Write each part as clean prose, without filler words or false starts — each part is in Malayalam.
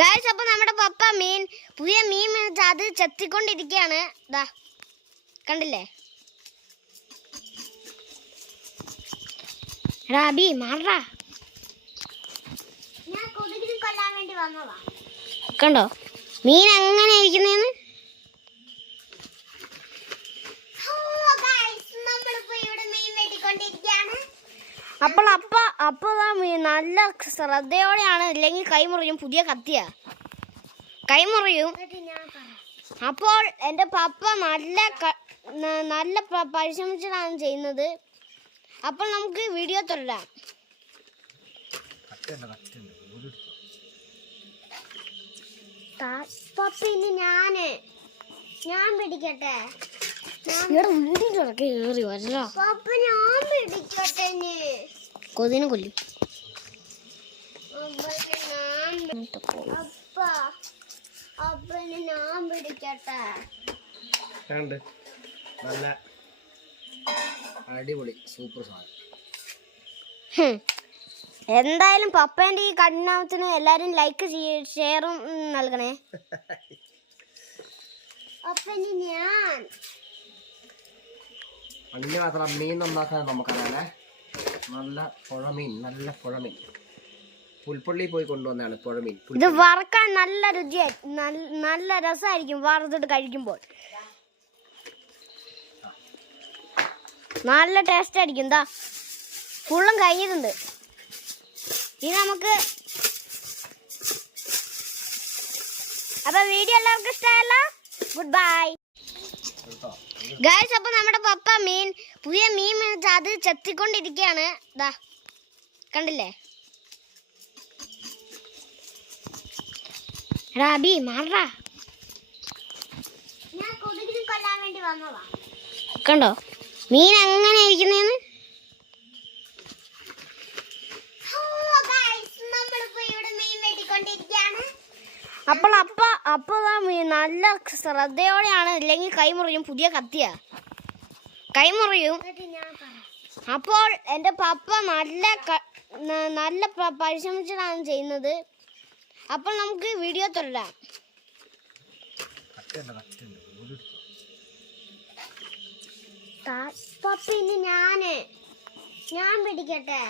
ഗൈസ്, അപ്പൊ നമ്മുടെ പപ്പ പുതിയ മീൻ മേടിച്ച അത് ചെത്തിക്കൊണ്ടിരിക്കുകയാണ്. ദാ കണ്ടില്ലേ? റാബി മാറാ, ഞാൻ കൊതുകിനെ കൊല്ലാൻ വേണ്ടി വന്നതാ. കണ്ടോ മീൻ എങ്ങനെ ഇരിക്കുന്നേന്ന്? അപ്പോൾ നല്ല ശ്രദ്ധയോടെയാണ്, ഇല്ലെങ്കിൽ കൈമുറിയും. പുതിയ കത്തിയാ, കൈമുറിയും. അപ്പോൾ എൻ്റെ പപ്പ നല്ല പരിശ്രമിച്ചിട്ടാണ് ചെയ്യുന്നത്. അപ്പോൾ നമുക്ക് വീഡിയോ തുടരാം. പപ്പിന് ഞാൻ പിടിക്കട്ടെ. വീടിൻ്റെ വരല്ലോ. പപ്പ ഞാൻ പിടിക്കട്ടെ. കൊതിനെ കൊല്ലും. ഞാൻ പിടിക്കട്ടെ. നല്ല അടിപൊളി സൂപ്പർ സാധനം. എന്തായാലും പപ്പേന്റെ ഈ കഠിനാമത്തിന് എല്ലാരും ലൈക്ക് ഷെയറും നൽകണേ. അപ്പന് ഞാൻ അങ്ങനെ മാത്രം മീൻ നന്നാക്കാൻ നമുക്കറിയാലേ. നല്ല പുഴമീൻ, നല്ല പുഴമീൻ പുൽപ്പള്ളി പോയി കൊണ്ടുവന്നാണ് പുഴമീൻ. ഇത് വറക്കാൻ നല്ല രുചിയായി, നല്ല രസമായിരിക്കും വറുത്തിട്ട് കഴിക്കുമ്പോൾ. നല്ല ടേസ്റ്റ് ആയിരിക്കും. എന്താ ഫുള്ളും കഴിഞ്ഞിട്ടുണ്ട്. ഇനി നമുക്ക് അപ്പൊ വീഡിയോ എല്ലാവർക്കും ഇഷ്ടമായല്ലോ. Good bye guys. അപ്പൊ നമ്മുടെ പപ്പ പുതിയ മീൻ മേടിച്ച അത് ചെത്തിക്കൊണ്ടിരിക്കുകയാണ്. ദാ കണ്ടില്ലേ? റാബി മാറാ, ഞാൻ കൊതുകിനെ കൊല്ലാൻ വേണ്ടി വന്നതാ. കണ്ടോ മീൻ എങ്ങനെ ഇരിക്കുന്നേന്ന്? അപ്പോൾ നല്ല ശ്രദ്ധയോടെയാണ്, ഇല്ലെങ്കിൽ കൈമുറിയും. പുതിയ കത്തിയാ, കൈമുറിയും. അപ്പോൾ എൻ്റെ പപ്പ നല്ല പരിശ്രമിച്ചിട്ടാണ് ചെയ്യുന്നത്. അപ്പോൾ നമുക്ക് വീഡിയോ തുടരാം. പപ്പിന് ഞാൻ പിടിക്കട്ടെ.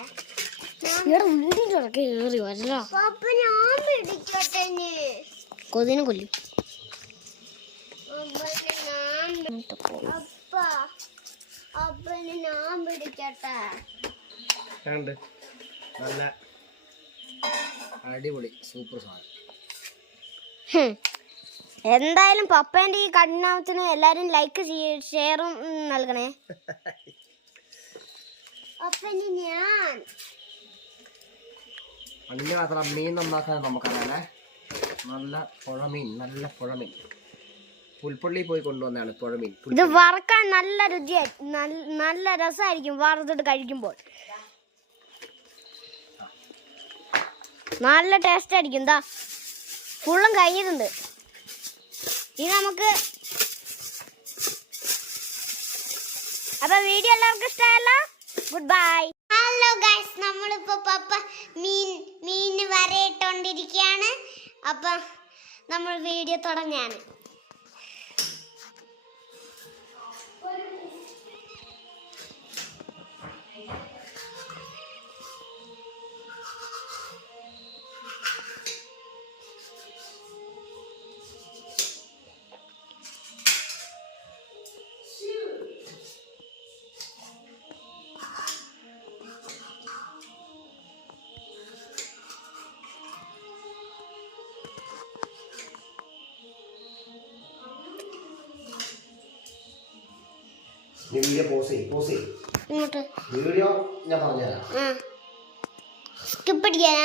വീടിൻ്റെ വരല്ലോ. പപ്പ ഞാൻ പിടിക്കട്ടെ. കൊതിനെ കൊല്ലും. അപ്പന് ഞാൻ പിടിക്കട്ടെ. നല്ല അടിപൊളി സൂപ്പർ സാധനം. എന്തായാലും പപ്പേന്റെ ഈ കഠിനാമത്തിന് എല്ലാരും ലൈക്ക് ഷെയറും നൽകണേ. അപ്പന് ഞാൻ അങ്ങനെ മാത്രം മീൻ നന്നാക്കാൻ നമുക്കറിയാലേ. നല്ല പുഴമീൻ, നല്ല പുഴമീൻ പുൽപ്പള്ളി പോയി കൊണ്ടുവന്നാണ് പുഴമീൻ. ഇത് വറക്കാൻ നല്ല രുചിയായി, നല്ല രസമായിരിക്കും വറുത്തിട്ട് കഴിക്കുമ്പോൾ. നല്ല ടേസ്റ്റ് ആയിരിക്കും. എന്താ ഫുള്ളും കഴിഞ്ഞിട്ടുണ്ട്. ഇനി നമുക്ക് അപ്പൊ വീഡിയോ എല്ലാവർക്കും ഇഷ്ടമായല്ലോ. Goodbye. ഹലോ ഗൈസ്, നമ്മളിപ്പോ പപ്പ മീൻ വരയിട്ടോണ്ടിരിക്കുകയാണ്. അപ്പൊ നമ്മൾ വീഡിയോ തുടങ്ങാണ്. വീഡിയോ പോസ് ചെയ്യ്. വീഡിയോ ഞാൻ പറഞ്ഞുതരാം. സ്കിപ്പ് അടിക്കട്ടെ.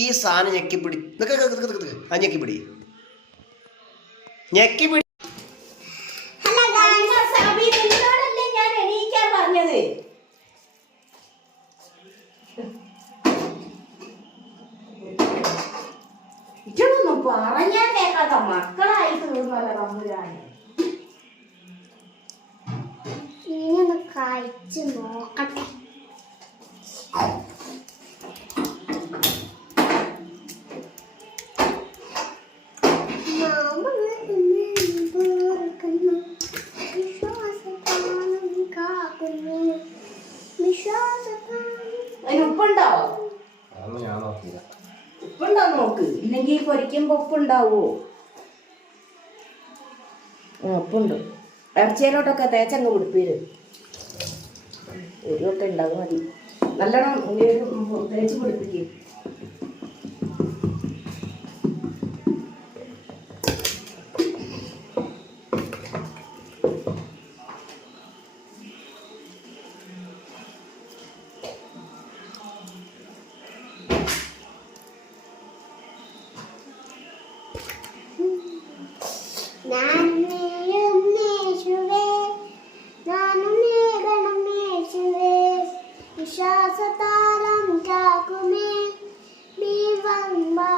ഈ സാധനം ഞെക്കിപ്പിടി. ആ ഞെക്കിപ്പിടി. ഞാൻ എണീക്കാൻ പറഞ്ഞത്. ഇതൊന്നും പറഞ്ഞാൽ കേൾക്കാത്ത മക്കളായി തീർന്നല്ല തമ്പുരാനെ. കഴിച്ച് നോക്കട്ടെ. അതിന് ഉപ്പുണ്ടോ? അതൊന്നും ഞാൻ നോക്കിയില്ല. ഉപ്പുണ്ടോ നോക്ക്, ഇല്ലെങ്കിൽ പൊരിക്കുമ്പോ ഉപ്പുണ്ടാവോ? ഉപ്പുണ്ട്. ഇറച്ചിയിലോട്ടൊക്കെ തേച്ചങ്ങ് പിടിപ്പീര്. എരിവൊക്കെ ഉണ്ടാകും മതി. നല്ലോണം തേച്ച് പിടിപ്പിക്കും. വിശ്വാസത്താലം കാക്കുമേ നീ വന്മാ